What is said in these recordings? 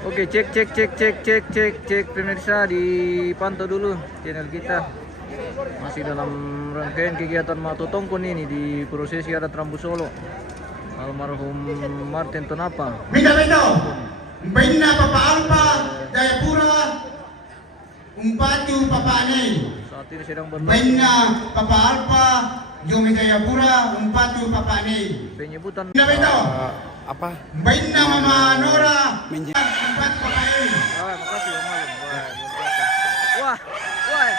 Oke, cek pemirsa, dipantau dulu channel kita. Masih dalam rangkaian kegiatan Mato Tongkon ini di prosesi adat Rambu Solo almarhum Martin Tonapa. Minda Baina Papa Alpa Jayapura Umpatu Papa Anei. Saat ini sedang berlangsung Baina Papa Alpa Jomi Jayapura Umpatu Papa Anei. penyebutan Apa? Baina Mama Nora Umpatu Papa Anei. Makasih Om Malum. Wah, wah.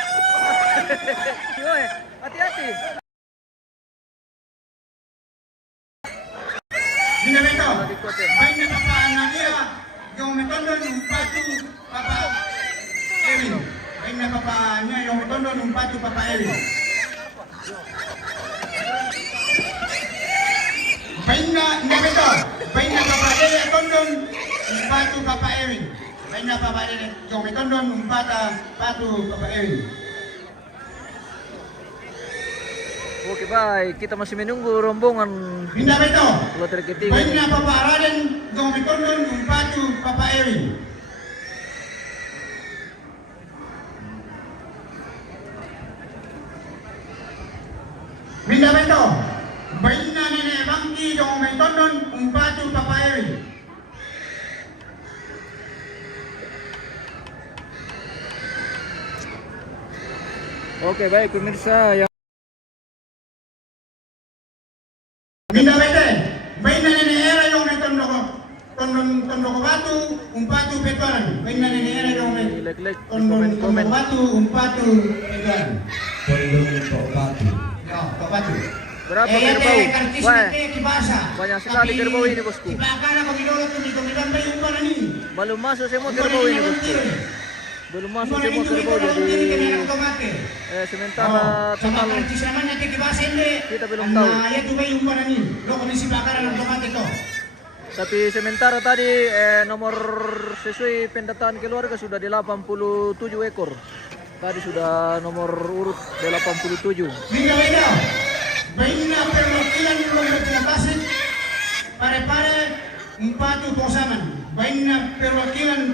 Woi, hati-hati. Minda Baina Papa Anadia Jomi Tondon Umpatu Papa Ewin. Baina Papa Anya Jomi Tondon Umpatu Papa Ewin. Baina Papa Dele Tondon Umpatu Papa Ewin. Baina Papa Dele Jomi Tondon Umpatu Papa Ewin. Oke, baik. Kita masih menunggu rombongan Minda Beto. kloter ketiga. Baina Papa Raden Jomi Tondon Umpatu Papa Ewin. Minda Beto. Baina Nene Bangki Jomi Tondon Umpatu Papa Ewin. Oke, baik pemirsa yang Minda Bete. Baina Nene Era Jomi Tondoko Batu Umpatu Petuaran. Baina Nene Era Jomi like Tondoko komen. Batu Umpatu Petuaran. Tondoko Batu. Ya, Tok Batu. Berapa kerbau? Wah, Kibasa. banyak sekali kerbau ini, bosku. Kibakana pagidolo tumitong bay umpan ani. Belum masuk semua kerbau ini, bosku. Belum masuk semua kerbau, jadi sementara total kita belum tahu. Tapi sementara tadi nomor sesuai pendataan keluarga sudah 87 ekor. Tadi sudah nomor urut 87. Baina perwakilan Lombok pare-pare Umpatu Posaman. Baina perwakilan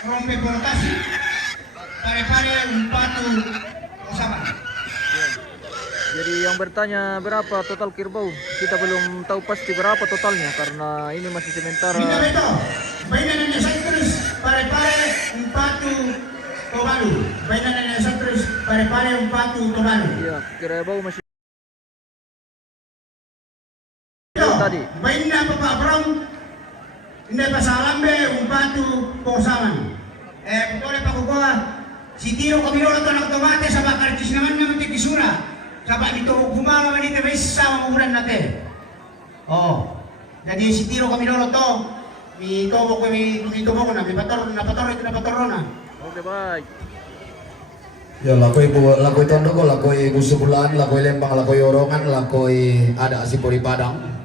Rompe Bolokasi pare-pare Umpatu Posaman. Jadi yang bertanya berapa total kerbau, kita belum tahu pasti berapa totalnya karena ini masih sementara. Minda Beto. Baina Nene Santrus pare-pare Umpatu Tobalu. Baina Nene Santrus pare-pare Umpatu Tobalu. Iya, kerbau masih tadi. Baina Papa Brom Inde Pasalambe Umpatu Posaman. Putole Pakukoa si tiro kamilo to na otomate sa bakartis naman naman tikisura. Sabak dito gumama man dito sa mamuran natin. Oh. Jadi si tiro kamilo to mi tobo ko na mi pator na. Oke, baik. Ya lakoy Tondoko, lakoy Gusubulan, lakoy Lembang, lakoy Orongan, lakoy ada si Pori Padang.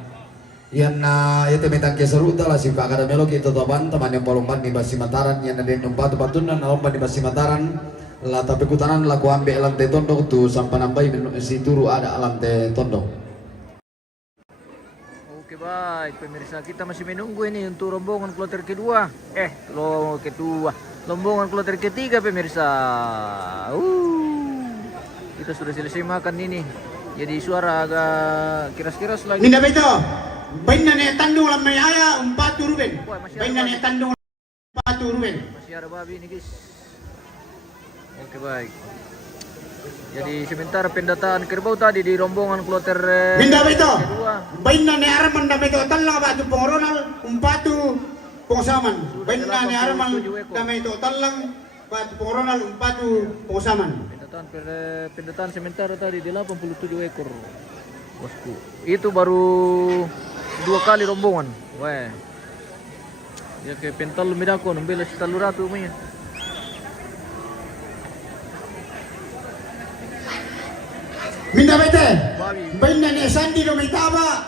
Yan na ito mitang keseru lah si Pak Kadamelo kita toban teman yang polomban di Basi Mataran yang ada yang batu-batunan lomban di Basi Mataran lah tapi kutanan laku ambil alam te Tondok tu sampai nambai si turu ada alam te Tondok. Oke, baik pemirsa, kita masih menunggu ini untuk rombongan kloter kedua. Rombongan kloter ketiga pemirsa. Kita sudah selesai makan ini. Jadi suara agak kiras-kiras lagi. Minda Beto. Baina ne tandung lam may aya Umpatu Ruben. Baina ne tandung Umpatu Ruben. Masih ada babi ini, guys. Oke, baik. Jadi sementara pendataan kerbau tadi di rombongan kloter Minda Beto. kedua. Baina ne araman da Beto talang ba tu Pongronal Umpatu Posaman. Baina ne araman da Beto talang ba tu Pongronal Umpatu Posaman. Pendataan sementara tadi 87 ekor, bosku. Itu baru 2 kali rombongan. Wah. Ya ke pental lumidako nombela si taluratu mo yan. Minda Bete. Baina ne Sandi do may taba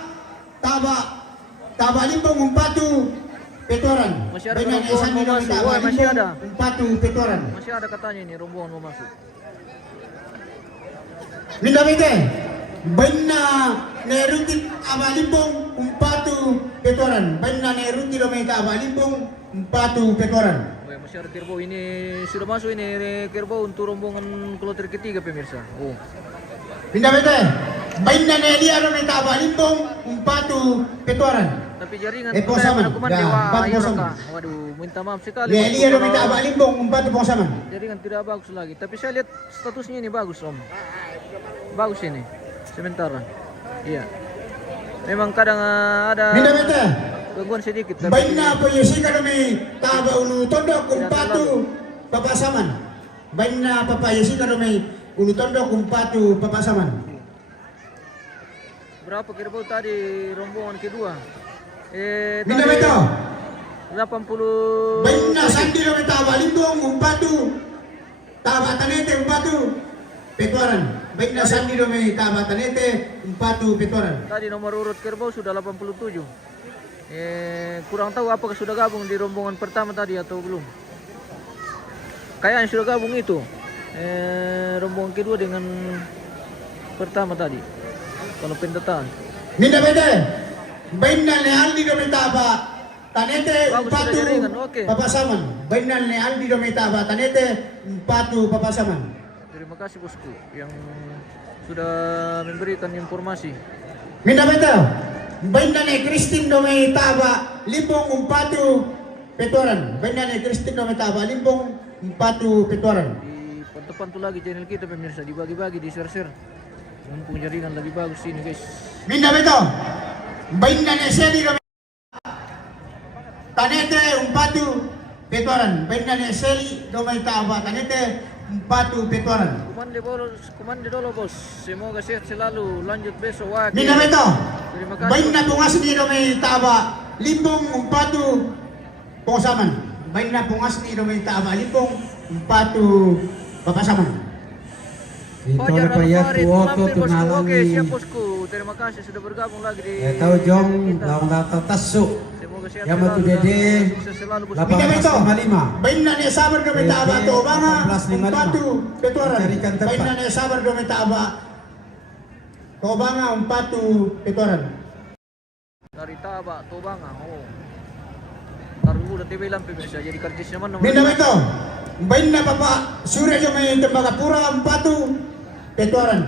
limbong Umpatu Petoran. Masih ada Baina ne rombongan Sandi mau do may masuk. taba Wah, masih ada. limbong Umpatu Petoran. Masih ada katanya ini rombongan mau masuk. Minda Bete. Baina ne rutik abalimbong Umpatu Petoran. petoran. Bain na Ruti do may taba limpong 4 petoran. Oh, masih ada kerbau ini sudah masuk ini kerbau untuk rombongan kloter ketiga pemirsa. Oh. Pindah bete. Bain na dia do may taba limpong 4 petoran. Tapi jaringan Posaman. Dewa Posaman. Iraka. Waduh, minta maaf sekali. Dia do may taba limpong 4 Posaman. Jaringan tidak bagus lagi. Tapi saya lihat statusnya ini bagus Om. Bagus ini. Sementara. Iya. Memang kadang ada Pindah bete. gangguan sedikit. Bain na po yusika do may taba unu tondok 4 papasaman. Bain na papayusika do may unu tondok 4 papasaman. Berapa kerbau tadi rombongan kedua? Pindah bete. 80. Bain na sandi do may taba limpong 4 taba tanete 4 petoran. Baik na sandi do may taba tanete 4 petoran. Tadi nomor urut kerbau sudah 87. Kurang tahu apakah sudah gabung di rombongan pertama tadi atau belum. Kayaknya sudah gabung itu. Rombongan kedua dengan pertama tadi. Kalau pendataan. Minda bede. Bain na lealdi do may taba tanete Bagus, sudah jaringan, oke. 4 papasaman. Bain na lealdi do may taba tanete 4 papasaman. Terima kasih bosku yang sudah memberikan informasi. Minda bede. Bain na ne Christine do may taba limpong 4 petoran. Bain na ne Christine do may taba limpong 4 petoran. Di pantu lagi channel kita pemirsa, dibagi-bagi, di share-share. Mumpung jaringan lagi bagus ini guys. Minda beto. Bain na ne Seli do tanete 4 petoran. Bain na ne Seli do may taba tanete 4 petoran. Kumande dulu bos. Semoga sehat selalu. Lanjut besok wak. Minda beto. Terima kasih. Bain na pungas ni do may taba limpong 4 papasaman. Bain na pungas ni do may taba limpong 4 papasaman. Fajar Al-Farid Tuoto mampir bosku. Oke, tunalangi siap bosku. Terima kasih sudah bergabung lagi di tahu jong kita. lawan data tasu Semoga sehat yang matu selalu dan dede sukses selalu bosku. Lapan- Minda beto. 1855. Bain na ne sabar do may taba to banga 1855. 4 petoran. Carikan tempat. Bain na ne sabar do may taba to banga 4 petoran. Dari Taba, Tobanga. Oh. Taruh dulu TV lampu pemirsa. Jadi karcisnya mana? Minda beto. Bain na papa Surya jo may Tembagapura 4 petoran.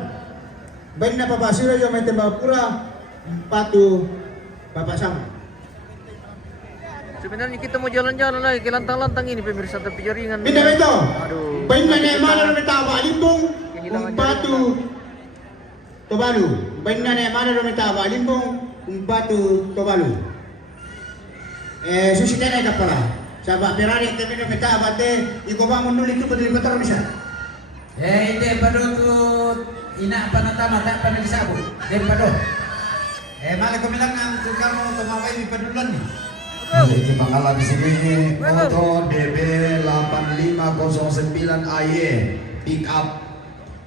Bain na papa Surya jo may Tembagapura 4 papasama. Sebenarnya kita mau jalan-jalan lagi ke lantang-lantang ini pemirsa, tapi jaringan. Minda beto. Aduh. Bain na ne mana do may taba limpong Kehilangan 4 Tobalu. Bain na ne mana do may taba limpong 4 Tobalu. Susita na ka pala. Sabak perari kami do may taba te iko ba mo nuli tu padili kotor bisa. hindi padutut ina pa na tama tak pa nagsabo den padot mali ko bilang ang tukar mo tumaway mi padulan ni Jadi pangkalan di sini motor DB 8509 AY pick up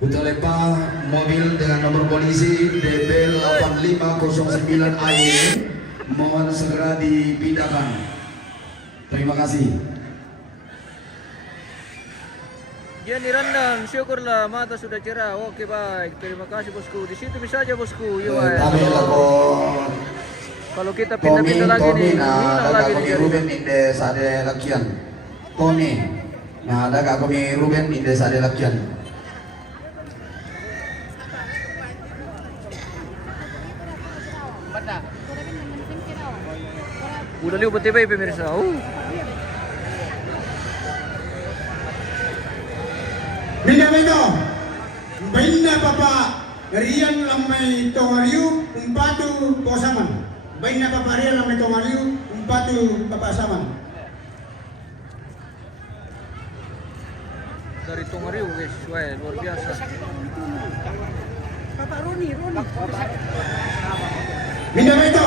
Utolepa mobil dengan nomor polisi DB 8509 AY mohon segera dipindahkan. Terima kasih. Jenny Randang, syukurlah mata sudah cerah. Oke baik, terima kasih bosku. Di situ bisa aja bosku. Yuk, Kami lako kalau kita Tommy pindah-pindah lagi nih, na hilang lagi daga nih kami jaringan. Ruben inde sa de lakyan. Tommy na daga kami Ruben inde sa de lakyan. Udah liu TV pemirsa. Minda beto. Bain na papa Rian lamay tongariu 4 posaman. Bain na papa Rian lamay tongariu 4 papasaman. Dari Tongariu guys, wah luar biasa. Minda beto.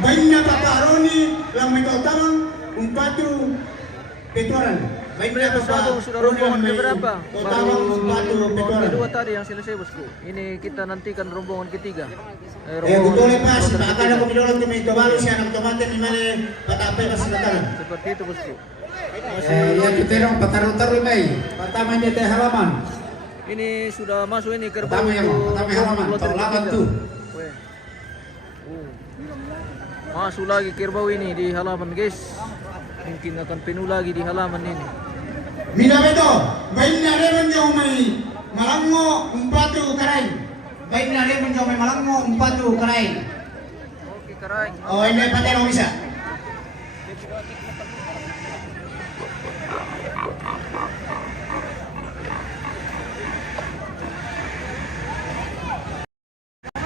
Bain na papa Roni lamay tawang 4 petoran. Bain na papa Satu sudah Roni rombongan lamay keberapa? tawang 4 petoran. Kedua tadi yang selesai bosku. Ini kita nantikan rombongan ketiga. Betul pas, akala ko minulog kami tobalo siya ng tomate ni mali patapay pa sa natalan. Seperti itu bosku. ya kita dong pataru-taru mai pertama dia teh halaman Ini sudah masuk ini gerbang Pertama yang untuk pertama halaman kloter tol lawan ketiga. tuh Weh. Masuk lagi kerbau ini di halaman guys. Mungkin akan penuh lagi di halaman ini. Minabeto, bain na rin yung may malango umpatu karay. Bain na rin yung may malango umpatu karay. Oke keren. Oh, hindi patay mo bisa.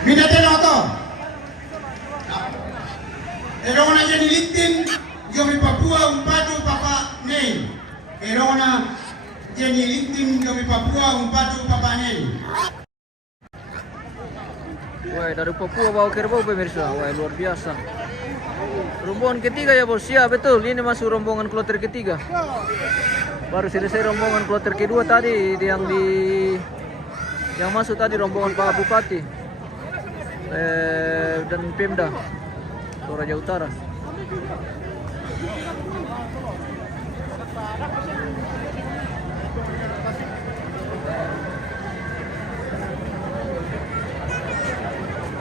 Minatelo to. Pero na dyan nilitin, yung may Papua umpatu papa name. Pero na dyan nilitin, yung may Papua umpatu papa name. Wah, dari Papua bawa kerbau pemirsa. Wah, luar biasa. Rombongan ketiga ya bos. Ya betul, ini masuk rombongan kloter ketiga. Baru selesai rombongan kloter kedua tadi yang masuk tadi rombongan Pak Bupati dan Pemda Toraja Utara.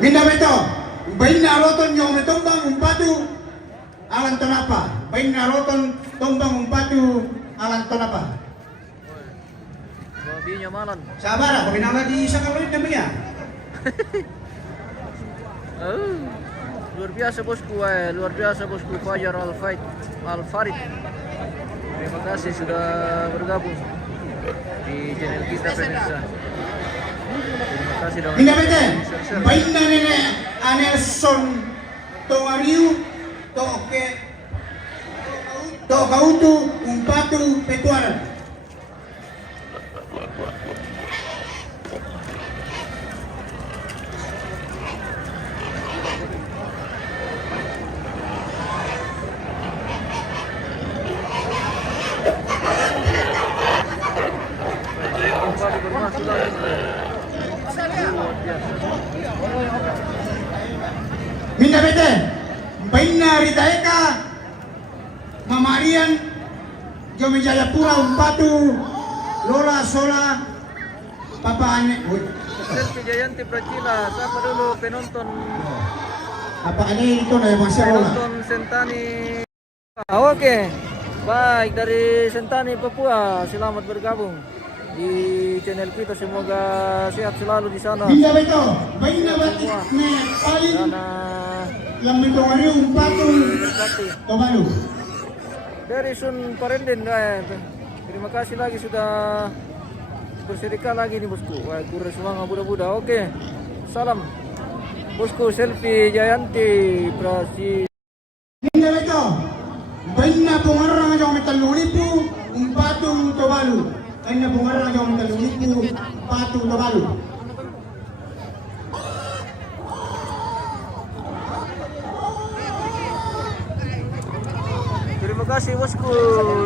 Minabeto, bain na roton yung may tumbang umpatu alang tonapa. Bain na roton tumbang umpatu alang tonapa. Babinya malan. Sabar, kami naman di isa kaloy naman ya. Luar biasa bosku, luar biasa bosku Fajar Al-Farid. Terima kasih sudah bergabung di channel kita pemirsa. Terima kasih dong. Minabeto, bain na nene Anelson Tongariu to kautu umpatu petuaran. Kembali bermasuk lagi. Luar biasa. Minabeto, bain na ritaeka Mamarian Jomi Jayapura umpatu Lola Sola Papa Ane. Selfie Jayanti Pracila, siapa dulu penonton Apa Ane itu na yung Lola? penonton Sentani. Oke, baik dari Sentani Papua, selamat bergabung di channel kita. Semoga sehat selalu di sana. Minabeto, bain na batik ne paling Dan yang mentongari umpatu berkati. Tomalu. Dari Sun Parenden, terima kasih lagi sudah bersedekah lagi nih bosku. Wah, kurang semangat budak-budak. Oke, salam bosku selfie Jayanti Prasi. Minabeto, bain na pungarang yung metalulipu umpatu Tomalu. Bain na pungarang yung metalulipu umpatu Tomalu. Terima kasih bosku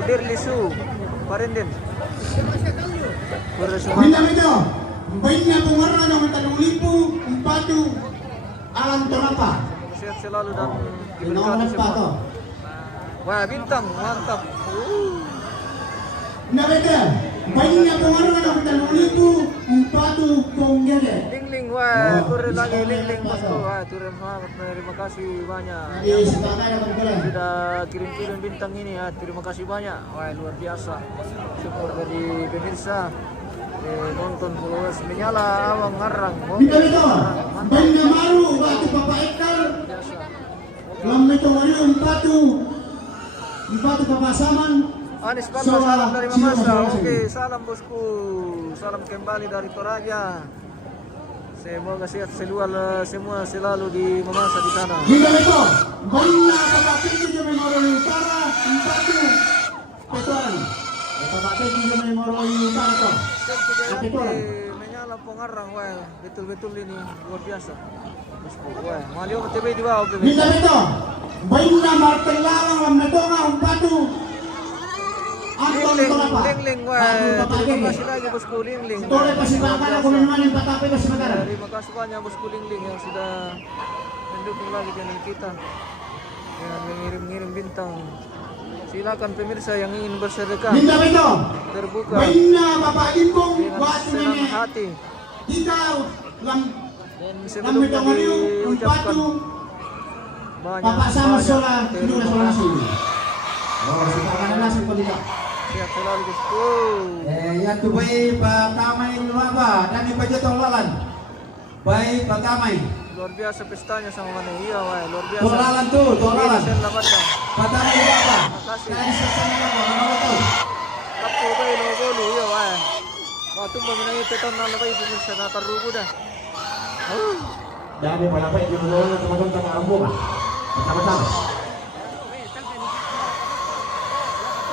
Dirlisu Parenden. Bersemangat. Minabeto, bain na pungarang yung metalulipu umpatu alam tonapa. Sehat selalu dan diberkati Pinangan pa to. semua. Wah, bintang mantap. Minabeto, bain na pungarang yung metalulipu umpatu Konggere. Lingling, wah, turun lagi Lingling bosku. Wah, turun semangat. Terima kasih banyak. Di sebelah na pagkulan. Sudah kirim-kirim bintang ini ya. Terima kasih banyak. Wah, luar biasa. Support dari pemirsa. Nonton followers menyala awang ngarang. Minabeto, bain na maru batu Papa Ekal. Biasa. Lambeto wali umpatu Papa Saman. Anis Palma, salam dari Mamasa. Oke, salam bosku. Salam kembali dari Toraja. Semoga sehat semua selalu di Mamasa di sana. Minabeto, bain na Papa Kiki yung Memorial Utara umpatu Petuaran. Papa Kiki yung Memorial Utara to. Selfie menyala pengarang, wah, betul-betul ini luar biasa. Bosku, wah, Malio TV di bawah pemirsa. Minabeto, bain na martelarang lambeto nga umpatu Anton Tolapa. Lingling, wah, terima kasih lagi bosku Lingling. Tole pasibakan ako naman yung patape pasibakan. Terima kasih banyak bosku Lingling yang sudah mendukung lagi channel kita dengan mengirim-ngirim bintang. Silakan pemirsa yang ingin bersedekah Minabeto, terbuka bain na Bapak Imbong dengan batu senang nene. hati. Ikaw, Dan lambeto sebelumnya nga niyo diucapkan umpatu Bapak sama sola, ini udah sola nasi. Oh, sipakan na nasi ko dito. Siap selalu bosku. Yan tu bay patamay luaba, dami pa dito lalan. Bay patamay. Luar biasa pestanya sama mana iya wah luar biasa. Tolalan tu, tolalan. Sen laban dah. Patamay luaba. Makasih. Dari sasana ko, ano to? Kapko bay lo golu iya wah. Waktu memenangi peton na labay pemirsa na tarugo dah. Dami pala pa yung mga tumatong sa mga bunga. Sama-sama.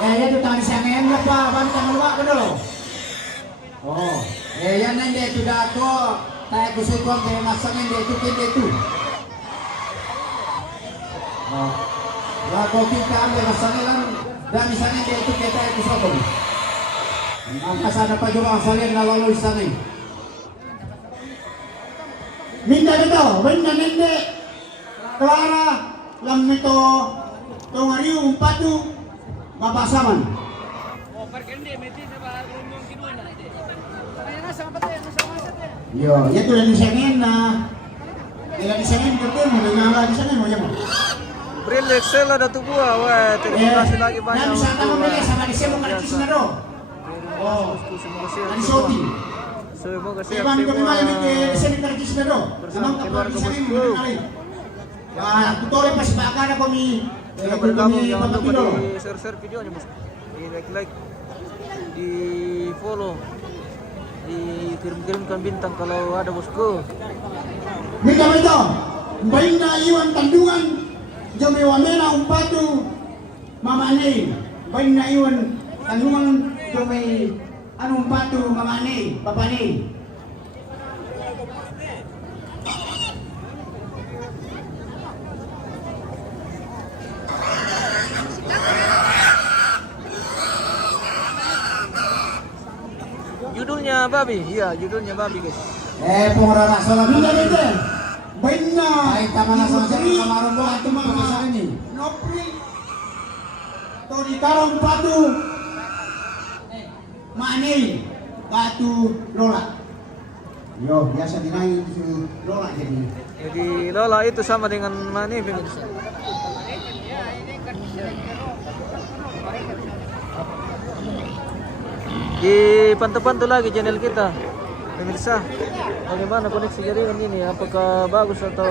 Yan yung tali siya ngayon na pa. Bantang luwa ko dulu. Oh. Yan na hindi, ito dato. Tayo gusto ko ang kaya masang hindi, ito kindi ito. Wako kita ang kaya masang ilang, dami sa hindi, ito kaya tayo gusto ko. Ang kasana pa yung mga salin na lalo isang eh. Minda dito. Minda nende. Clara. Lamito. Tungariu. Umpatu. Mapasaman. Yo, itu yang disengin na. Yang disengin ketemu dengan yang disengin mo mo. Bril Excel ada tuh gua wah. Terima kasih lagi banyak. Dan bisa kamu beli sama di sini karcis na do. Oh. Semoga sehat Ani semua. shooting. Semoga sehat Iban ko semua. may di sini karcis na do. Amang kapag disengin mo kali. Ya, tutuloy pa si baka na ko ni. Sudah bergabung jangan lupa di share videonya bos. Di like, di follow, dikirim-kirimkan bintang kalau ada bosku. Mika ito, bayin na iwan tandungan, jome wamena umpatu, mamane, bayin na iwan tandungan, jome umpatu, mamane, papane. Judulnya babi, iya judulnya babi guys. Pengurangan masalah Mika ito, bayin na, Ay, tama na sa kamarong mo, ito mga sa ini. Nopri, to di karong patu, mane, patu lola. Yo, biasa dinain itu lola jadi. Jadi Lola itu sama dengan Mane pemirsa. Dipantau-pantau lagi channel kita pemirsa. Bagaimana koneksi jaringan ini? Apakah bagus atau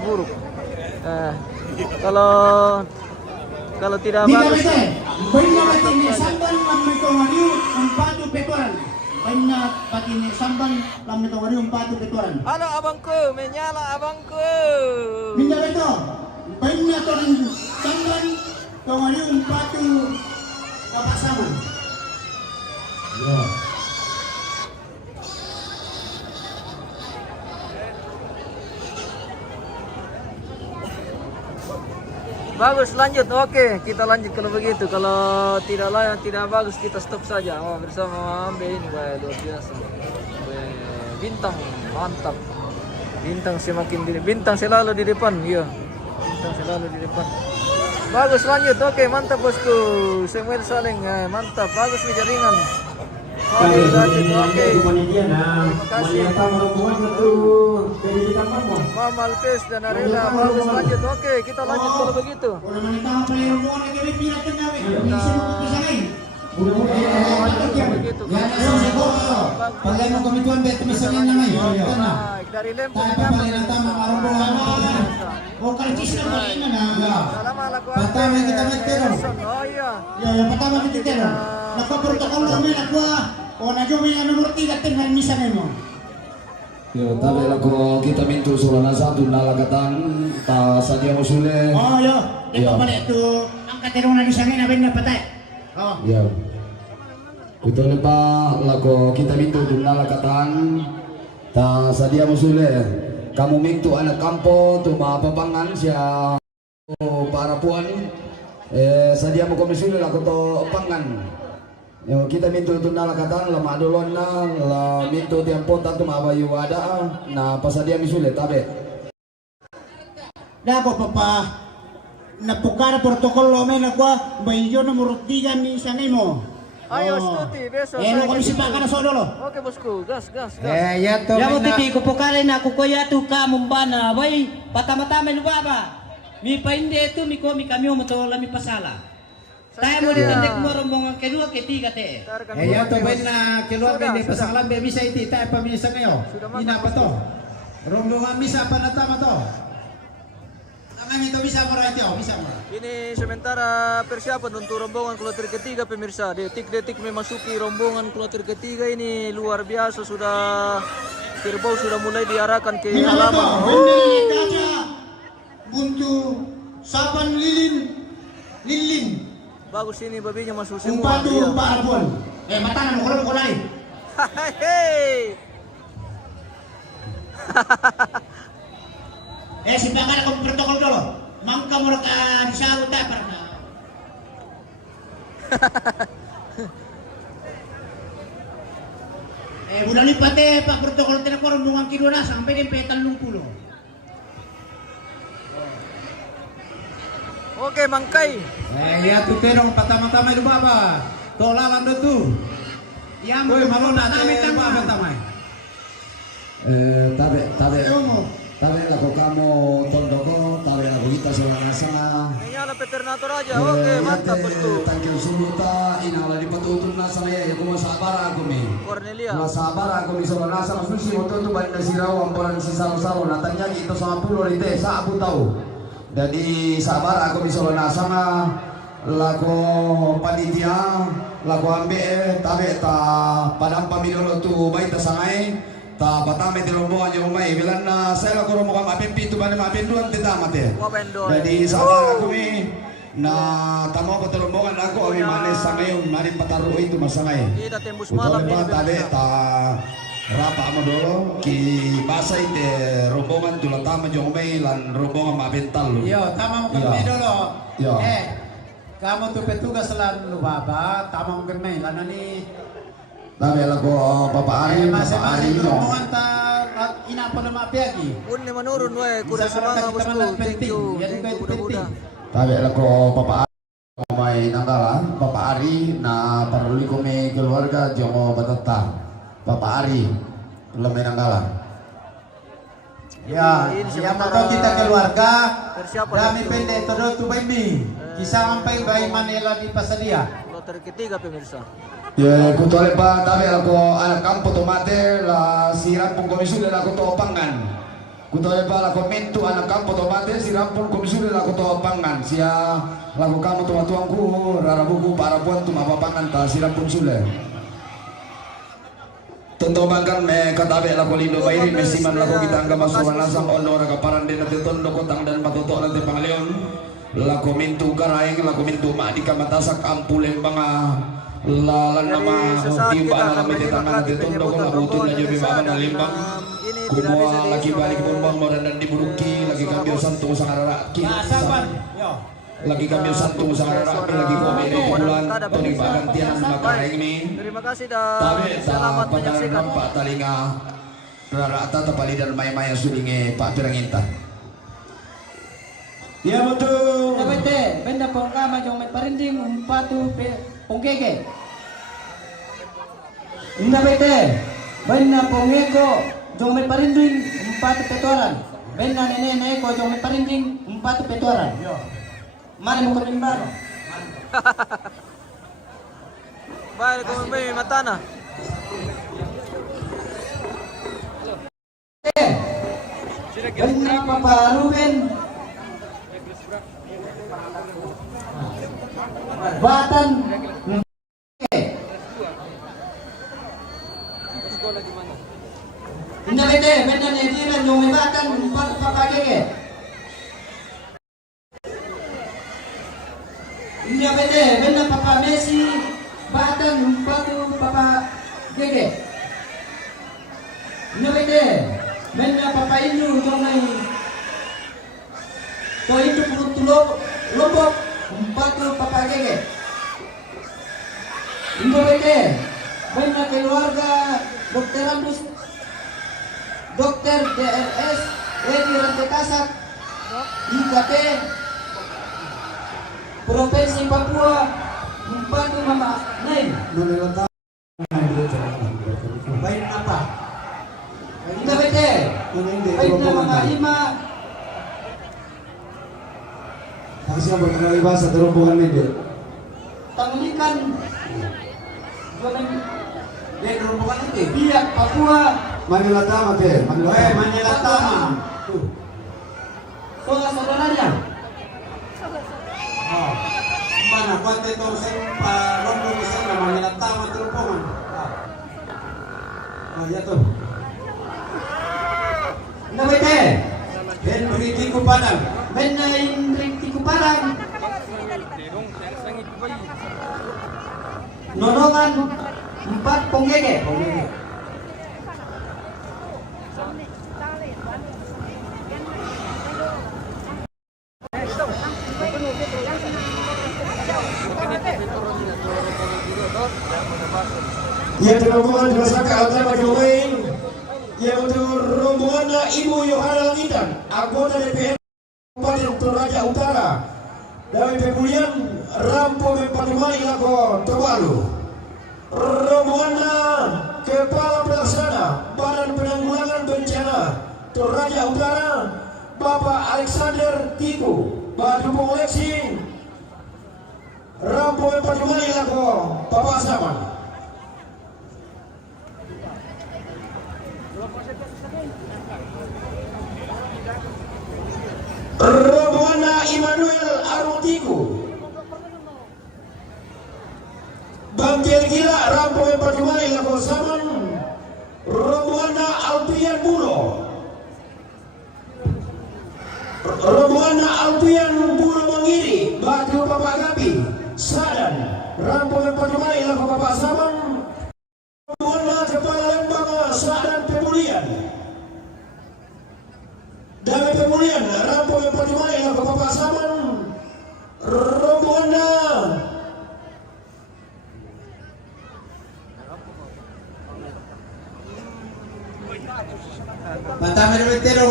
buruk? Kalau tidak bagus, Banyak patini samban lamay tongariu umpatu petoran. Banyak patini samban lamay tongariu umpatu petoran. halo abangku, menyala abangku. Minda beto. Banyak orang samban tongariu umpatu kapasaman. Ya. Bagus, lanjut. Oke, kita lanjut kalau begitu. Kalau tidak bagus kita stop saja. Oh, bersama Ambe ini luar biasa. Bintang mantap. Bintang selalu di depan, iya. Bintang selalu di depan. Bagus, lanjut. Oke, mantap bosku. Samuel Saleng, mantap. Bagus nih jaringan. Oke, lanjut. Oke. Terima kasih. Mama Alpes dan Arela. Bagus, lanjut. Oke, kita lanjut kalau begitu. Orang manita player mo na gawin pinatangawin. Minsan mo kisangin. Begitu. Yan ang susunod. Palay mo komituan, beto masalan na ngayon. Ito na. Baik, dari Lempung Tayo pa palay ng tama, marumbuhan mo. O karcis na malin na na. Salam ala ku Patama kita metero. Oh iya. Yo, yang pertama kita tero. Nakaprotokol kami na ko. O na jo may nomor 3 tingnan misa mo. Yo, tabi lako kita mintu sulana satu nalagatan ta sadia musule. Oh, yo. Ito Yo. pala ito. Ang katerong na disangin na na patay. Oh. Ya. Ito na pa lako kita mintu nalagatan ta sadia musule. Kamu mintu anak kampo tu mapapangan siya para puan. Sadia mo komisule lako to pangan. Yo, kita mintu tu nalagatan la madolon na la mintu tiampo tanto mabayu ada na pasadia misule tabe. Dako papa. Napukara protokol lo may nagwa. Bayo nomor 3 ni sangin mo. Ayo Stuti, besok. Eh, lo kami sipakan na solo lo. Oke bosku, gas. Yan to. Ya mo titi ko pokale na kukuya tu ka mumbana, boy. Patama-tama lu baba. Mi painde itu mi kami motola mi pasala. Tayo mo ditandek mo rombongan kedua ketiga te. Ya to ben na keluarga di pasalan be bisa iti tayo pamisa ngayo. Ina pa to. Rombongan misa pa na tama to. Kami itu bisa merati, bisa merati. Ini sementara persiapan untuk rombongan kloter ketiga pemirsa. Detik-detik memasuki rombongan kloter ketiga ini luar biasa, sudah kerbau sudah mulai diarahkan ke halaman. Ini kaca buntu saban lilin. Bagus ini babinya masuk semua. Umpatu Barbon. Matanan ko ko lain. Hei. Sipakan akong protokol dulu. Mangka mo ka disagot dapat. Bulan lipat pak protokol tinap ko rombongan kilo na sampai din petal 30. Oke, Mangkai. Ya tu terong pertama-tama itu apa? Tolalan tu. Yang malona namin tama pertama. Tabe lako kamu tondoko, tabe lako kita solang asanga. Nyala Peternator aja. Oke, mantap betul. Tangkil suluta, inala di patutun nasana ya, kuma sabara aku mi. Cornelia. Kuma sabara aku mi solang asanga susi moto tu balik nasiraw ang bolan si salo-salo. Natanya itu sama pulo lite, sa aku tahu. Jadi sabar aku mi solang asanga, lako panitia, lako ambe, tabe ta padang pamidolo tu baik ta sangai. Ta batame di rombongan yung may bilan na saya ko rombongan mapimpi tu bani mapinduan tita mate. Jadi sabar aku mi na tamo ko rombongan ako ami manes sa ngayon mari pataro itu masangay. Kita tembus malam ini. Tabe ta rapa mo dolo ki basay te rombongan tulatama yung may lan rombongan mapintal. Yo, tama mo kami dolo. Yo. Kamu tu petugas lan lubaba, tama mo kami lan ani. Tabe lako Papa Ari, Papa Ari no. Rombongan ta ina pa na mapiagi. Unni menurun we, kuda semangat bosku. Thank you. Kuda-kuda. Tabe lako Papa Ari may nangala, Papa Ari na paruli ko may keluarga jongo batata. Papa Ari lemay nangala. Ya, yang mau kita keluarga, Persiapan kami untuk- pendek todo tu bayi. Kisah sampai bayi Manila di Pasadia. Kloter ketiga pemirsa. Ya, kutole pa tabe lako anak kampo tomate la siram pung komisune lako to pangan. Kutole pa lako mintu anak kampo tomate siram pung komisune lako to pangan. Sia lako kamu tuangku rarabuku para puan tu mapapangan ta siram pung sule. Tentu bangkan me katabe lako lindo bairi mesiman lako kita angga masukan nasang ono raga parande nate tondo kotang dan matoto nate pangaleon. Lako mintu karaing lako mintu maadika matasak ampuleng banga. Lalan nama Sesaat timba kita akan alam itu menyimak tangan lagi itu tunduk penyebutan kalau butuh rombongan lagi pemirsa, bimbangan dan limbang ini tidak kumua bisa lagi diisi balik oleh berumbang mau dan diburuki lagi kami santung sangarara Saban, yo. lagi kami santung sangarara lagi kami di bulan toni bagantian maka ini Terima kasih dan tabe selamat pada menyaksikan. nampak talinga rata tapali dan maya-maya sulinge Pak Piranginta. Ya betul. Napete, benda pong kama jong may parinding umpatu pongkeke. Napete, benda pong eko jong may parinding umpatu petoran. Benda nene eko jong may parinding umpatu petoran. Mari mo kalimbano. Baik, kau may mata na. Benda Papa Ruben. Batan. Napete, benda nediran jong may batan umpatu papakeke. India pete, benda Papa Messi, batan umpatu Papa Gege. India pete, benda Papa Indu jomai. To itu purut lombok umpatu Papa Gege. India pete, benda keluarga Dr. Rambus, Dr. DRS, Edi Rantekasak, IKP, Provinsi Papua, membantu Mama Nain. Baik apa? Kita bete, baik na Mama Ima, Langsung berkali bahasa terhubungan media. Tanglikan. Jomen rombongan itu. Biak Papua. Manila Tama ke? Manila Tama. Tuh. Saudaranya. Oh. Mana kuat itu saya rombong di sana Manila Tama terhubungan. Oh ya tuh. Nawete. Henry Tiku Padang. Benain Tiku Parang. Nonongan 4 Ponggege. Yang rombongan dirasakan antara Jokowi yang untuk rombongan Ibu Yohana Langitan, anggota DPR Kabupaten Toraja Utara, dari Pemulihan Rampo Mempatumai Lako Tobalu. Rombongan Kepala Pelaksana Badan Penanggulangan Bencana Toraja Utara, Bapak Alexander Tiku, Batu Pengoleksi Rampo Mempatumai Lako Bapak Saman. Rombongan Immanuel Arutiku, Bangkil Gila Rampo Mempatumai Lako Saman. Rombongan Alpian Bulo, rombongan Alpian Bulo Mangiri, Batu Bapak Gapi Sadan Rampo Mempatumai Lako Bapak Saman. Rombongan Kepala Lembang Sadan Pemulihan dari Pemulihan Rampo Mempatumai Lako Bapak Saman. Rombongan Patama Metero,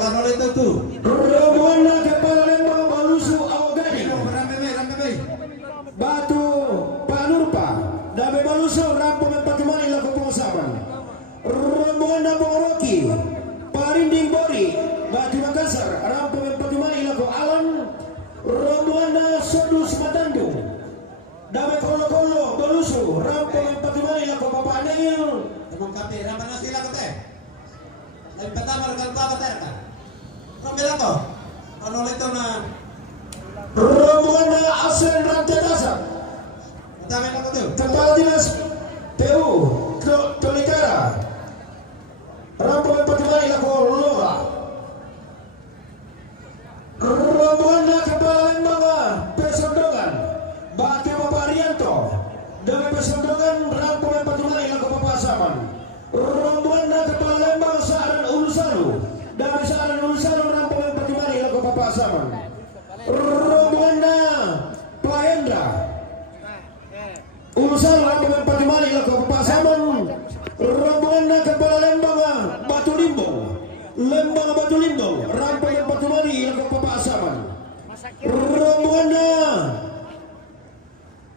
lano itu tuh. rombongan Kepala Lembang Balusu Awagani, Ramai. Batu Panurpa dari Balusu Rampo Mempatumai Lako Bapak Saman. Rombongan Boroki Parinding Bori Batu Makassar Rampo Mempatumai Lako Alan. Rombongan Sodus Matandung dari Kolo-Kolo Balusu Rampo Mempatumai Lako Bapak Neil. Tengok kape, ramai nasi lah kate. Lebih pertama rekan apa kan? Rombel to. Ano itu na? Rombongan Asen Ramjatasa, Pertama apa tuh? Kepala Dinas PU Tolikara Rampo Mempatumai Lako Lola. Rombongan Kepala Lembang Pesondongan Batu Bapak Rianto dari Pesondongan Rampo Mempatumai Lako Bapak Saman. Rombongan Kepala Lembang Saaran Ulusalu dari Saaran Ulusalu Rampo Mempatumai Lako Bapak Saman. Rombongan Pak Hendra Ulusalu Rampo Mempatumai Lako Bapak Saman. Rombongan Kepala Lembang Batu Limbong Rampo Mempatumai Lako Bapak Saman. Rombongan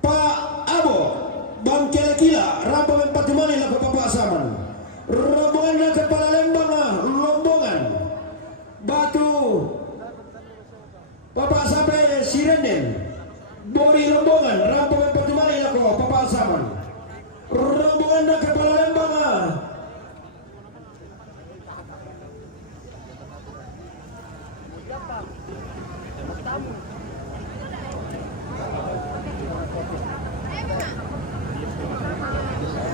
Pak Abo Bangkel Kila Rampo Mempatumai Lako Bapak Saman. Rombongan Kepala Lembang Lombongan Batu Bapak sampai Sirenden Bori Lombongan Rampo Mempatumai Lako Bapak Saman. Rombongan Kepala Lembang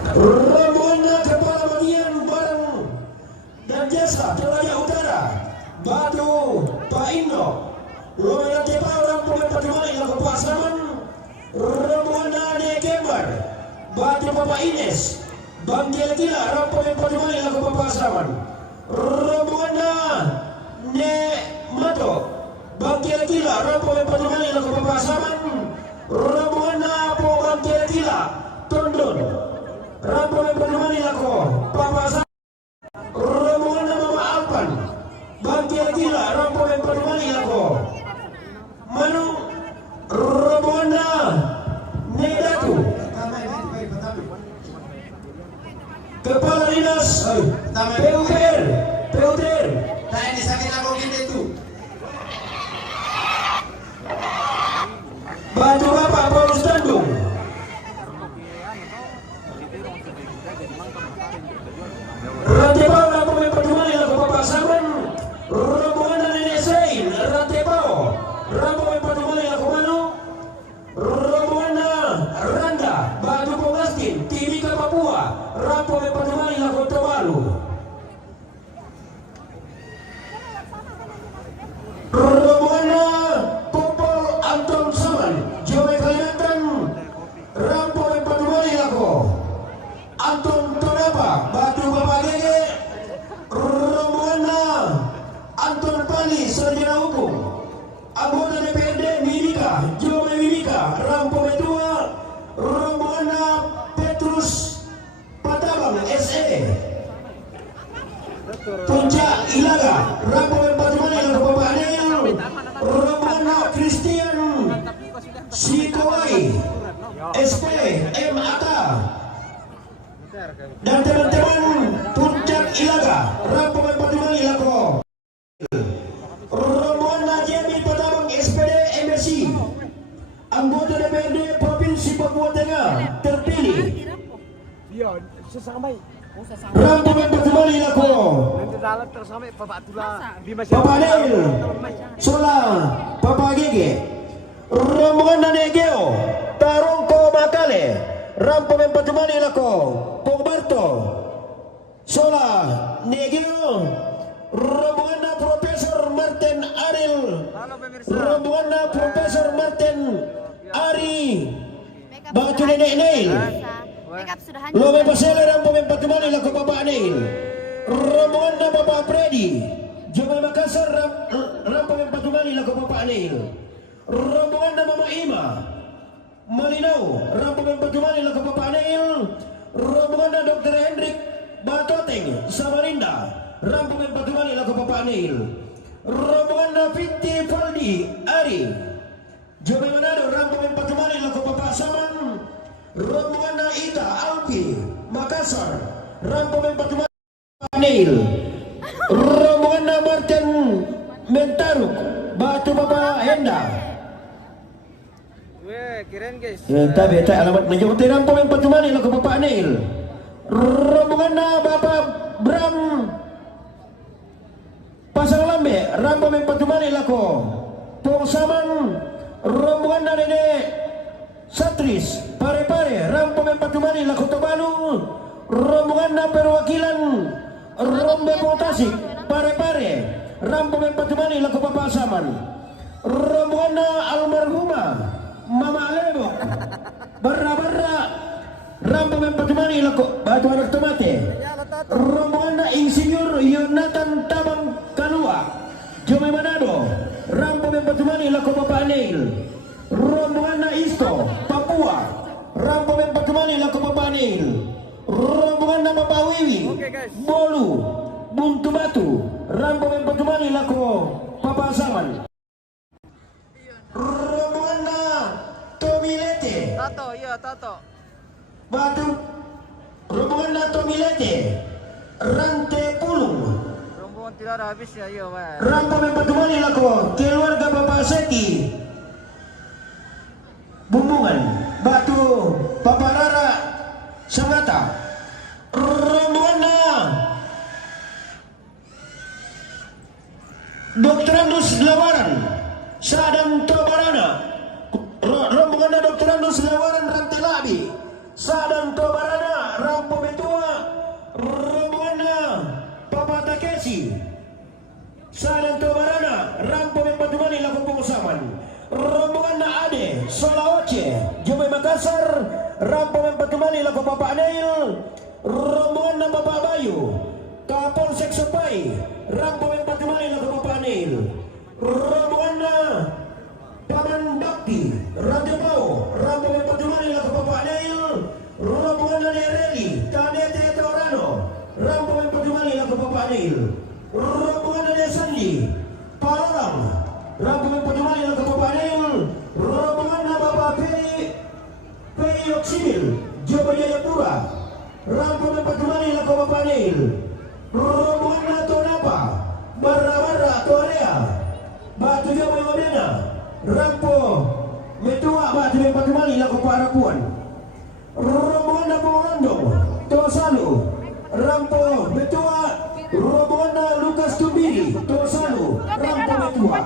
Rombongan Kepala Bagian Barang dan Jasa Toraja Utara Batu Pak Indo. Rombongan Kepala Rampo Mempatumai Lako Bapak Saman. Rombongan Ade Kembar Batu Bapak Ines Bangkil Gila Rampo Mempatumai Lako Bapak Saman. Rombongan Ne Mato Bangkil Gila Rampo Mempatumai Lako Bapak Saman. Rombongan Apo Bangkil Gila Tondon Rampo Mempatumai Lako Bapak Saman. Rombongan Mama Alpan Bangkil Gila Rampo Mempatumai Lako Manu. Rombongan Nedatu Kepala Dinas PUTR Nah ini sakit aku gini tuh. Batu Bapak Paulus Tandung. Ratebao Rampo may patumali laku Bapak Saman. Rombongan na Nenek Zain. Ratebao Rampo may patumali laku Manu. Rombongan na Randa Batu Pongastin Timika Papua. Rampo may patumali laku Tawalu. Rombongan na Popol Anton Saman Jawa Kalimantan. Rampo may patumali laku Anton Tonapa Batu Bapak Gege. Rombongan na Anton Pali Sarjana Hukum. Anggota DPRD Mimika Jawa Mimika. Rampo may tua. Rombongan na Petrus Patabang SE. Puncak Ilaga Rampo may patumali laku Bapak Anil. Rombongan na Christian Sikowai SP M Ata dan teman-teman Puncak Ilaga Rampo may patumali laku Rombongan na Jemi Patabang SPD MSC. Anggota DPRD Provinsi Papua Tengah terpilih. Rampo may patumali laku Bapak Neil Sola Bapak Gege. Rombongan na Negeo Tarongko Makale. Rampo may patumali laku Pogbarto Sola Negeo. Rombongan na Profesor Martin Aril. Rombongan na Profesor Martin Ari Batu Nenek Neil. Lome Pasele Rampo may patumali laku Bapak Neil. Rombongan na Bapak Freddy Jawa Makassar. Rampo may patumali laku Bapak Neil. Rombongan na Mama Ima Malinau. Rampo may patumali laku Bapak Neil. Rombongan na Dr. Hendrik Batoteng Samarinda. Rampo may patumali laku Bapak Neil. Rombongan na Fiti Faldi Ari Jawa Manado. Rampo may patumali laku Bapak Saman. Rombongan na Ita Alpi Makassar. Rampo may patumali Bapak Neil. Rombongan na Martin Mentaruk Batu Bapak Henda. Keren guys. Tabi alamat menjemput Rampo may patumali laku Bapak Neil. Rombongan na Bapak Bram Pasang Lambe. Rampo may patumali laku Pong Saman. Rombongan na Nenek Satris Pare-Pare. Rampo may patumali laku Tabalu. Rombongan na perwakilan Rombe Potasik Pare-Pare. Rampo may patumali laku Bapak Saman. Rombongan na almarhumah Mama Lebok Barra-barra. Rampo may patumali laku Batu Anak Tomate. Rombongan na Insinyur Yonatan Tabang Kalua Jawa Manado. Rampo may patumali laku Bapak Neil. Rombongan na Isto Papua. Rampo may patumali laku Bapak Neil. Rombongan na Bapak Wiwi Bolu Buntu Batu. Rampo may patumali laku Bapak Saman. Rombongan na Tomilete Tato, iya Tato. Batu. Rombongan na Tomilete Rante Pulung. Rombongan tidak ada habisnya, iya Pak. Rampo may patumali laku keluarga Bapak Seti Bumbungan Batu Bapak Rara Samata. Rombongan na Dr. Andus Lawaran Sadam Tobarana. Rombongan na Dr. Andus Lawaran Rantelabi Sadam Tobarana. Rampo Betua. Rombongan na Papa Takeshi Sadam Tobarana. Rampo may patumali laku Pengusaman. Rombongan na Ade Solaoce Jawa Makassar. Rampo may patumali laku Bapak Neil. Rombongan na Bapak Bayu Kapolsek Supai. Rampo may patumali laku Bapak Neil. Rombongan na Paman Bakti Ratebao. Rampo may patumali laku Bapak Neil. Rombongan na Nereli Tanete Taurano. Rampo may patumali laku Bapak Neil. Rombongan na Nesandi Paralang. Rampo may patumali laku Bapak Neil. Rombongan na Bapak Pei Oksimil Jawa Jayapura. Rampo may patumali laku Bapak Neil. Rombongan na Tonapa Barra-barra Torea Batu Jawa Modena. Rampo Metua batu yang patumali laku Parapuan. Rombongan na Pangorondong, Tosalu. Rampo Metua, rombongan na Lucas Tubiri, Tosalu. Rampo Metua.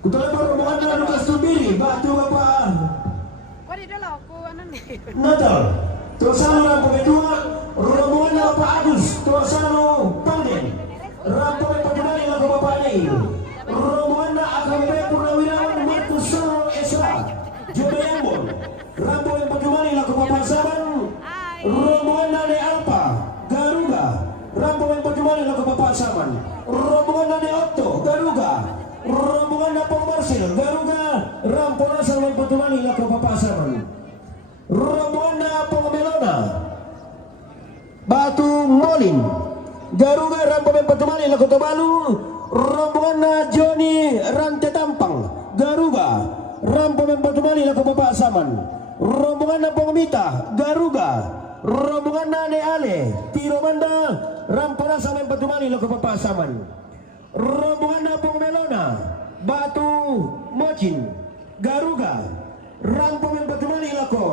Kutoy pa rombongan na Lucas Tubiri, batu Bapak Natal. Tosalu Rampo Metua, rombongan na Bapak Agus, Tosalu Panden. Rampo patumali laku Bapak Neil. Rombongan na AKBP Purnawirawan Marcus Solo S.A. Jobayambon. Rampo yang patumali laku Bapak Saban. Rombongan na De Alpa Garuga. Rampo yang patumali laku Bapak Saban. Rombongan na De Otto Garuga. Rombongan na Pong Marcel Garuga. Rampo na sa yang patumali laku Bapak Saban. Rombongan na Pong Melona Batu Molin Garuga. Rampo yang patumali laku Tobalu. Rombongan na Johnny Rante Tampang Garuga. Rampo yang patumali laku Bapak Saman. Rombongan na Pongmita Garuga. Rombongan na Ale Tiro Banda. Rampo na sa yang patumali laku Bapak Saman. Rombongan na Pongmelona Batu Mocin Garuga. Rampo yang patumali laku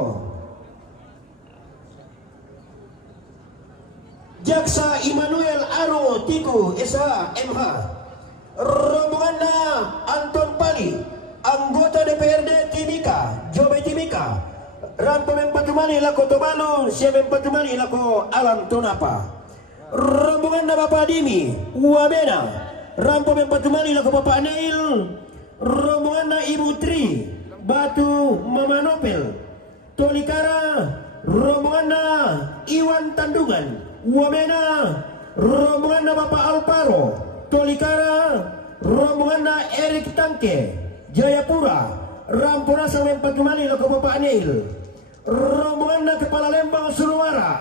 Jaksa Immanuel Aro Tiku SH.MH. Rombongan na Anton Pali anggota DPRD Timika Jobe Timika. Rampo yang patumali laku Tobalu. Siapa yang patumali laku Alam Tonapa. Rombongan na Bapak Dimi Wabena. Rampo yang patumali laku Bapak Neil. Rombongan na Ibu Tri Batu Mama Nopel Tolikara. Rombongan na Iwan Tandungan Wabena. Rombongan na Bapak Alparo Tolikara. Rombongan na Erik Tangke Jayapura. Rampo na sa yang patumali laku Bapak Neil. Rombongan na Kepala Lembang Sulwara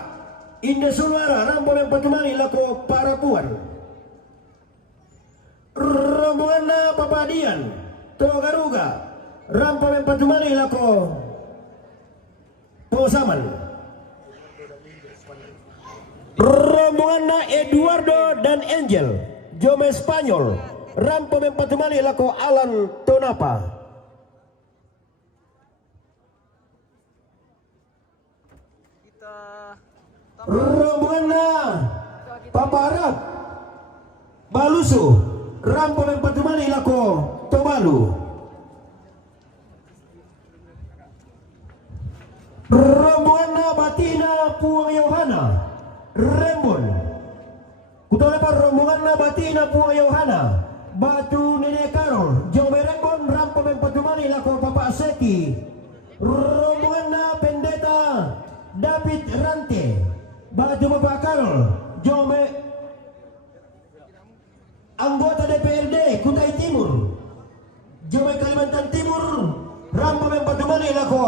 Indah Sulwara. Rampo yang patumali laku Parapuan. Rombongan na Bapak Dian Togaruga. Rampo yang patumali laku Posaman. Rombongan na Eduardo dan Angel Jome Spanyol. Rampo yang patumali laku Alan Tonapa. Rombongan na Papa Arab Balusu. Rampo yang patumali laku Tobalu. Rombongan na Batina Puang Yohana Rembon. Kutola pa rombongan na Batina Puang Yohana Batu Nene Karol Jombe Rembon. Rampo yang patumali laku Bapak Seki. Rombongan na Pendeta David Rante Batu Bapak Karol Jombe. Anggota DPRD Kutai Timur Jombe Kalimantan Timur. Rampo yang patumali laku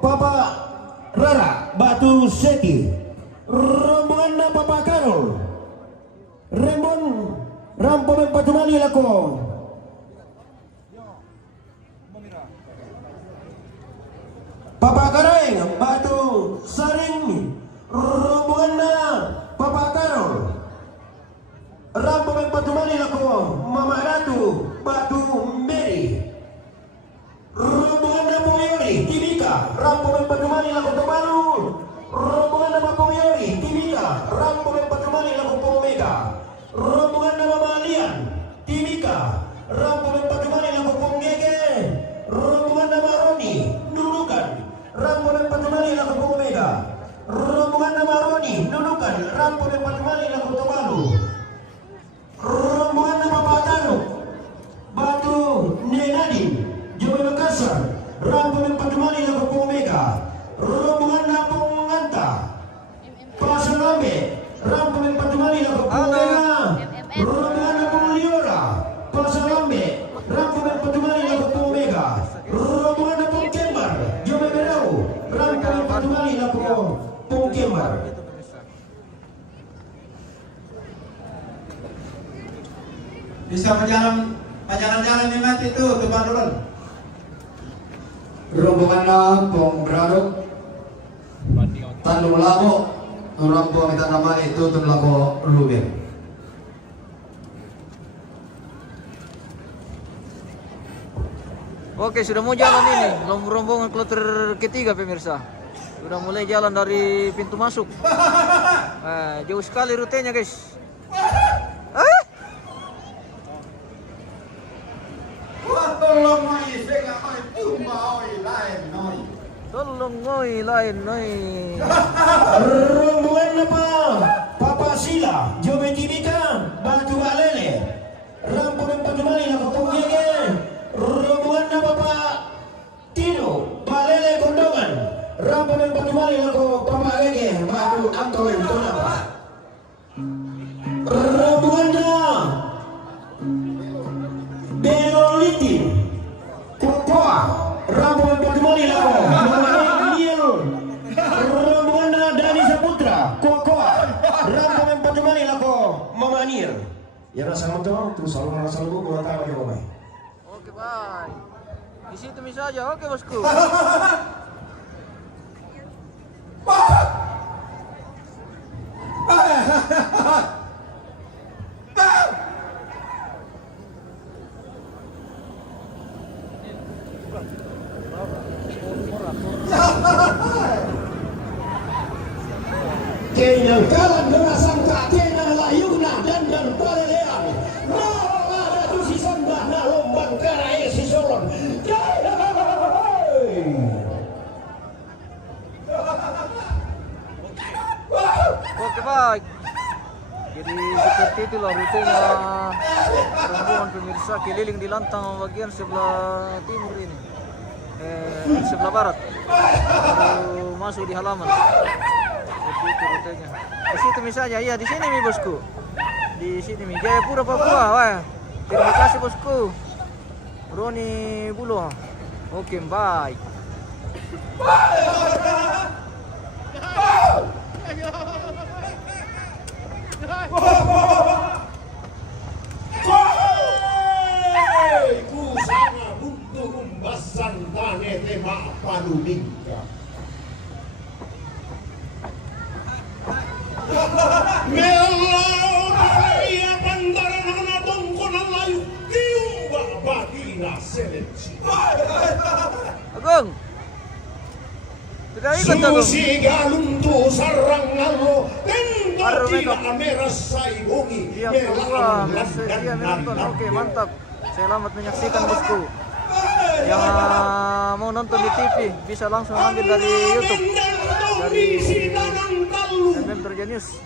Bapak Rara Batu Seki. Rombongan na Bapak Karol Rembon. Rampo yang patumali laku Bapak Kareng Batu Saring. Rombongan na Bapak Karol. Rampo yang patumali laku Mama Ratu Batu Mary. Rombongan na Pongyori Timika. Rampo yang patumali laku Tobalu. Rombongan na Pongyori Timika. Rampo yang patumali laku Pomega. Rombongan na Mama Alian Timika. Rampo yang patumali laku Ponggege. Rombongan na Maroni Nunukan. Rampo yang patumali laku Pomega. Rombongan na Maroni Nunukan. Rampo yang patumali laku Tobalu. Rombongan na Bapak Tanuk Batu Nenadin Jobe Makassar. Rampo yang patumali laku Pomega. Rombongan na Ponganta Pasar Lambe. Rampo yang patumali laku Pomega. Rombongan na Pongliora Pasar Lambe. Rampo yang patumali laku Pomega. Rombongan na Pongkembar Jobe Berau. Rampo yang patumali laku Pongkembar. Bisa jalan yang mati itu Tuban Dulun. Rombongan na Pong Bradok Tanung Lamo. Rampo kita nama itu tun laku Lubir. Oke, sudah mau jalan ini. Rombongan kloter ketiga pemirsa. Sudah mulai jalan dari pintu masuk. Jauh sekali rutenya guys. Tolong ngoi lain noi. Rombongan apa? Papa Sila, Jobe Tibika, Batu Balele, Rampo Memperjumani na Kupungege, rombongan apa Pak Tino, Balele Kondongan, Rampo Memperjumani na Papa Gege, Batu Angkau itu apa? Rombongan na Benoliti, Kupoa, Rampo Memperjumani na rombongan na Dani Saputra, Kokoa, Rampo Memperjumani lako Mamanir. Ya rasa motor terus rasa lu gua tahu ya Bang. Oke, bye. Di situ saja. Oke, bosku. Kenang kalan ngerasang kakena layuna dan palelean. Nol ada tu si sambah na lombang karai si solon. Oke, baik. Jadi seperti itulah rutenya rombongan pemirsa keliling di lantang bagian sebelah timur ini. Sebelah barat. Baru masuk di halaman. Seperti itu rutenya. Di situ misalnya, iya di sini nih bosku. Di sini nih Jayapura Papua. Wah. Terima kasih bosku. Roni Bulo. Oke, baik. Ku sana buntu umbasan tane tema palumingka. Melau bahaya pandaran hana tongkonan layu tiumba batina seleksi. Agung. Sudah ikut Agung. Susi galuntu sarang ngalo tendo tidak ameras saibungi. Iya, dia menonton. Oke, mantap. Selamat menyaksikan bosku. Yang mau nonton di TV bisa langsung ambil dari YouTube dari Adventure Genius.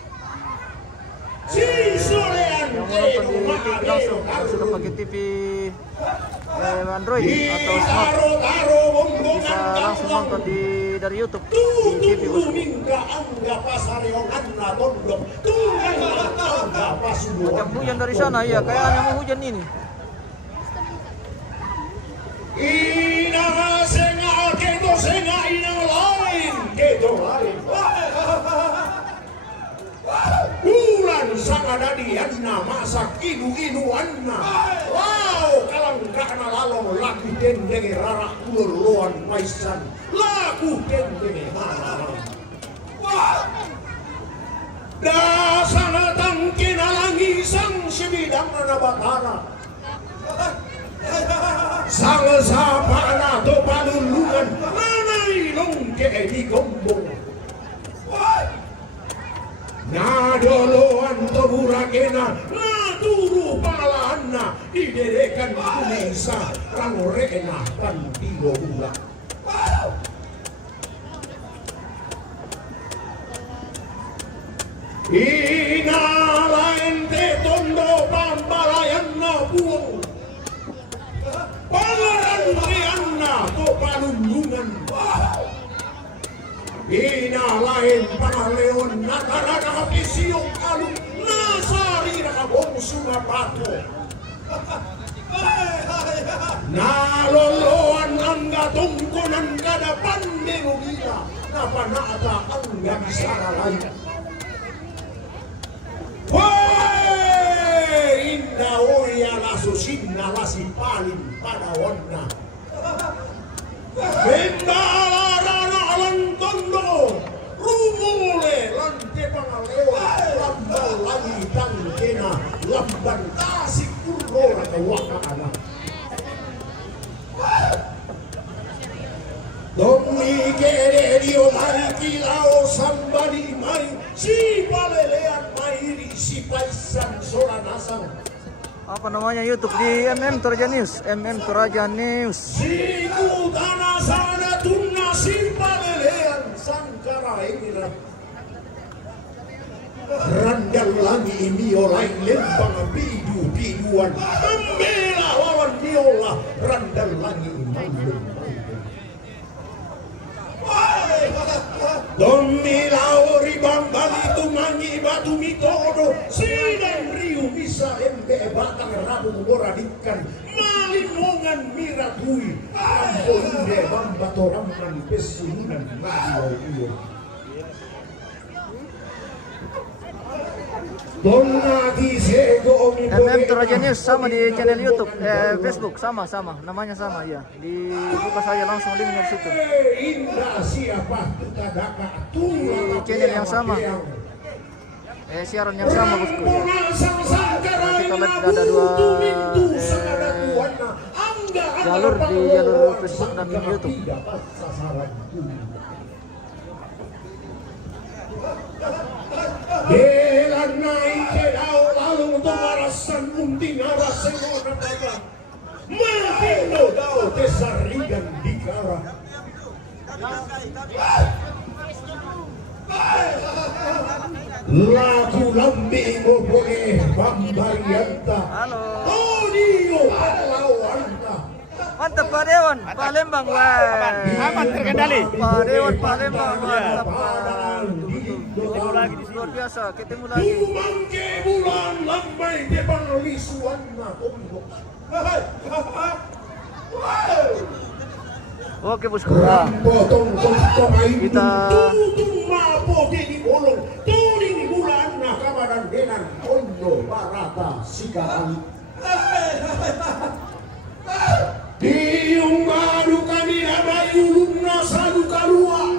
Yang mau nonton di TV langsung yang sudah pakai TV Android atau smart bisa langsung nonton dari YouTube di TV bosku. Macam hujan dari sana ya, kayaknya mau hujan ini. Ina senga keto senga ina lain keto lain. Bulan sang ada di anna masak inu anna. Wow kalang kana lalong laku dendenge rara ululuan maisan. Laku dendenge rara. Dasana tangkin alangi sang sebidang nabatana. Sang sapana to panulungan nanay nongke di gombong. Nadoloan to burakena naturu palahanna diderekan kumisa rangorena pantilo hula. Inalain te tondo pambalayan na buong. Pangarantianna to panunungan. Inalain pangaleon nakarana isiyong alung nasari nakabong sumapato. Naloloan ang gatungkonan kada pandenugina na panata ang gagisaralay. Inna oya la susinna la sipalin pada onna. Bendalarana alang tondo rumule lante pangalewa lambal lagi tangkena lamban tasik urora ke waka anak. Doni Dio mari kilao sambadi mari si palelean mairi si paisan sola nasang Apa namanya YouTube di Toraja News, Toraja News. si utana sana tunna si palelean sangkara ingina randal langi miolai lembang biduan membela lawan miola randal langi mandung Doni laori bambal itu mangi batu mitodo sidang riu bisa embe batang rabu moradikan malimongan miratui ambolunde bambatoramkan pesunan magi Toraja News sama di channel YouTube, Facebook sama namanya sama ya. Dibuka saja langsung linknya di situ. Di channel yang sama, siaran yang sama bosku ya. Kita lihat ada dua jalur di jalur Facebook dan YouTube. Belan naik ke daun lalu untuk marasan unding arasan orang bagang Mahindo daun desa rigan dikara Lagu lambi mo boleh bambarianta Tonio palawanta Mantap Pak Dewan, Pak Lembang, wah. Aman terkendali. Pak Dewan, Pak Lembang, mantap. Luar biasa, ketemu lagi. Tumangke bulan lambai de banglisuanna ombok. Oke bosku, nah, kita mapo di bolong turing bulan na kamaran denan ondo barata sikaan. Diungadu kami abayulun nasa luka-lua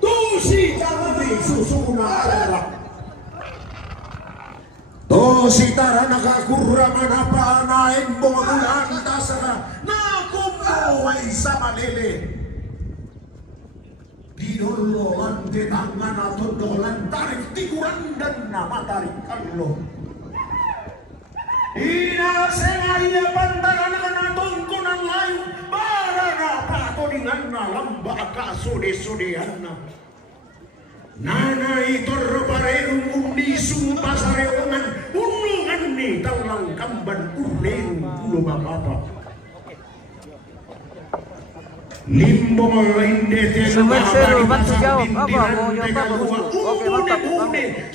Tusi kami susuna terak Tosi tara nakakurra manapa naing botulan tasara Nakumaway sama lele Didololan di tangan atau dolan tarik tikuran dan nama tarik kanlo Ina sengaya pantaran na tungkunan layu Barana patoningan na lamba ka sode-sodean Nana itor parerung undi sumpa sareongan Unungan ni talang kamban ureng pulo bapapa Limbo malinde Seru, bantu jawab apa mau jawab apa bosku? Oke mantap.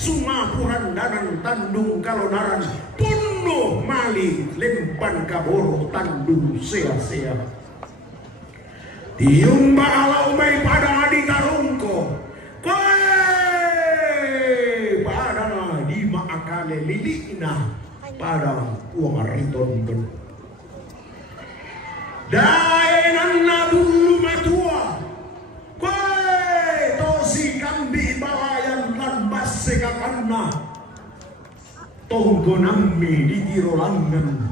Sumapuran danan tandung kalonaran Puno mali lempan kaboro tandung sea-sea Tiumba alau may pada di tarungko Koe pada di maakale lilina pada uang ariton ben Daenan na bulu matua Koe tosi kambi balayan lambas sekakanna Tonggo nami di tirolangan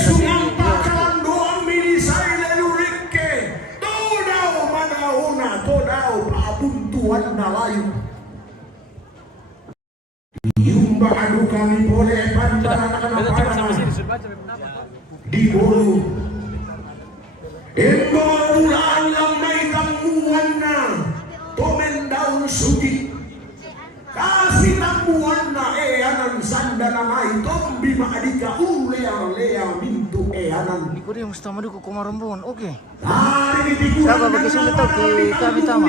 Sungang pakalan doang minisay lelurike Todao manauna todao paabuntuan na layu Yumba adu kami boleh pantaran anak-anak di bolu Embo bulan lamay kamuan na Tomen daun sugi Kasih tamuan na eanan sanda na ngay Tombi maadika ulea mintu eanan Iko dia mesti madu ko kumarombon. Oke. Dari tikuran Siapa bagi sini tahu kami tama.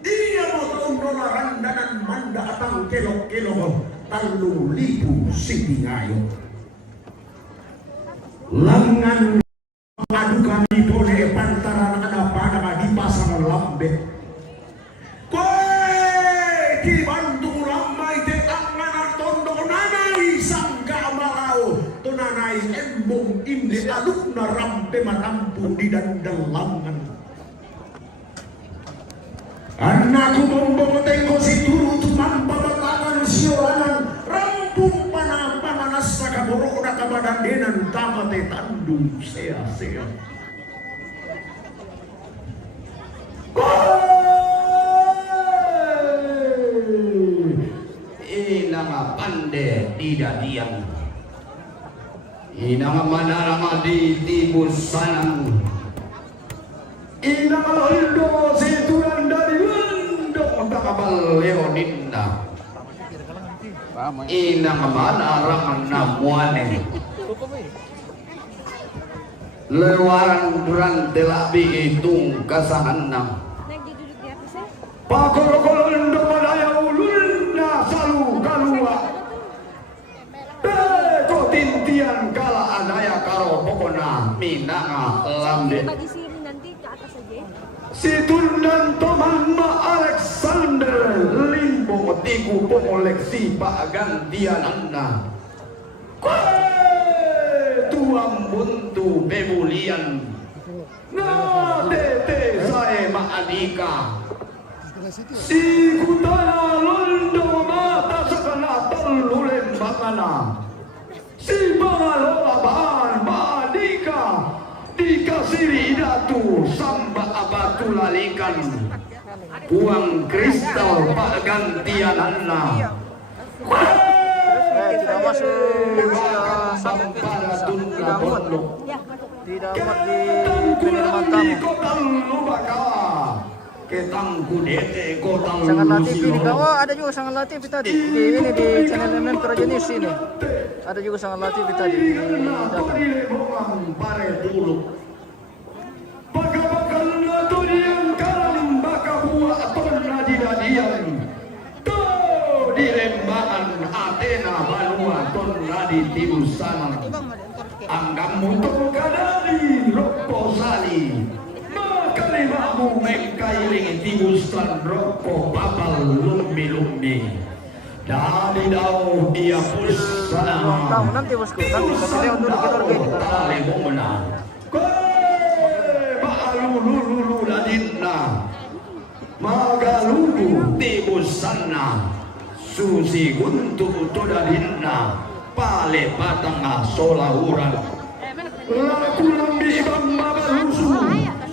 Dia mau tongkol randanan manda atang kelok-kelok Talu lipu siti ngayo Lengan adu kami boleh pantaran ada pada di pasar lambe Koe di bantu lambai te tangan tondo nanai sangka malau tonanai embong inde alukna rampe matampu di dandang langan Anakku mombong tengok si turu tuman pabatakan sioranan rampung panas sakaboro na kabadandenan tamate tandung sea-sea didadian. Inang manarama di tibus sanang. Inang londo situran dari londo takabal leoninda. Inang manarama namuane. Lewaran duran telabi hitung kasahanam. Pakor-kolondo madaya ulunda salu kalua. Ko tintian kala adaya karo pokona minanga lamde. Si Tundan Tomanma Alexander Limbo tiku pengoleksi Pak gantiananda. Tuang buntu bebulian. Nah tete saya maadika. Si kutana londo mata sakana tolulem bakana. Si bangalola bahan maadika. Dikasiri datu samba abatu lalikan. Buang kristal pak gantianana. Tidak masuk tidak muat di pengiriman tamu. Sangat Latif ini kawan, ada juga Sangat Latif tadi di channel MM Projenis ini. Ada juga Sangat Latif tadi di datang. Di Lembangan Athena Banua Tonna di Tibusan Anggam mutung kadari Rokko Sali Makalimamu mengkailing Tibusan Rokko Babal Lumbi-lumbi dari dau dia pusana nanti bosku, nanti kasih untuk kita organik tali bomena Ma'alulu ladinna Magalugu Tibusana Susi guntu todadinna pale batanga solahuran laku lambi ibang mabalusu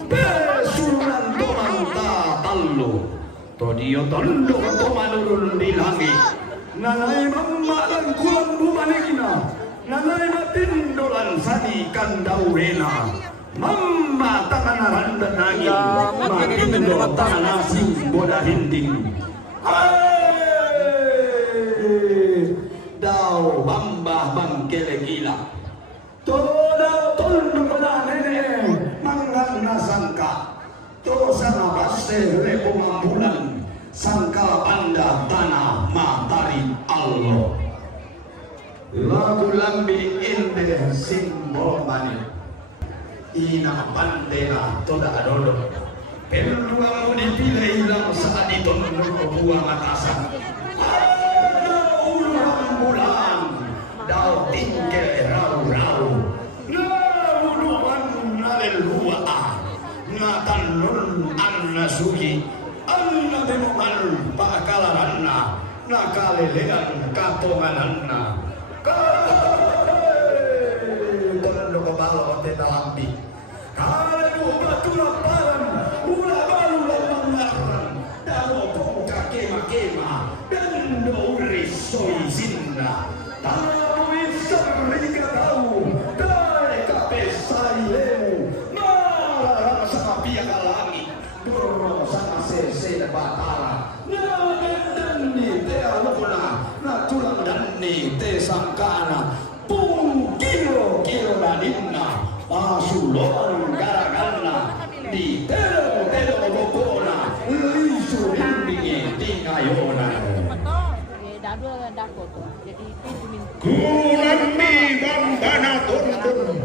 pesuran tomanta tallo todio tondo tomanurun di langit nanay mamma lan kulan bumanikna nanay matindolan sani kandaurena mamma tangan dan nangin matindo tangan asing bola hinding Dau bambah bangkele gila Toda tolong pada nene Manggan nasangka Tosana base repo mambulan Sangka panda tanah matari Allah Lagu lambi inde simbol mani Ina bandera toda adodo Penduamu dipilih hilang saat ditondok buang atasan Dau tinggal rau-rau Nauluan nalelua Ngatan nun anna suki Anna demokan pakalaranna Nakalelean katongananna Tondo kebalo teta lambi Kalau batulah paran Ula balu lamang maran Dalo pongka kema-kema Dan douri soi sinna Tahu isar ringa tahu Dari kapesai lemu Malah sama pihak langit Burro sama sese batara Nah ni te aluna Nah tulang dani te sangkana Pung kilo dadinna Pasulon garagana Di telo bokona Lisu rindingi tingayona Kulambi bambana tuntun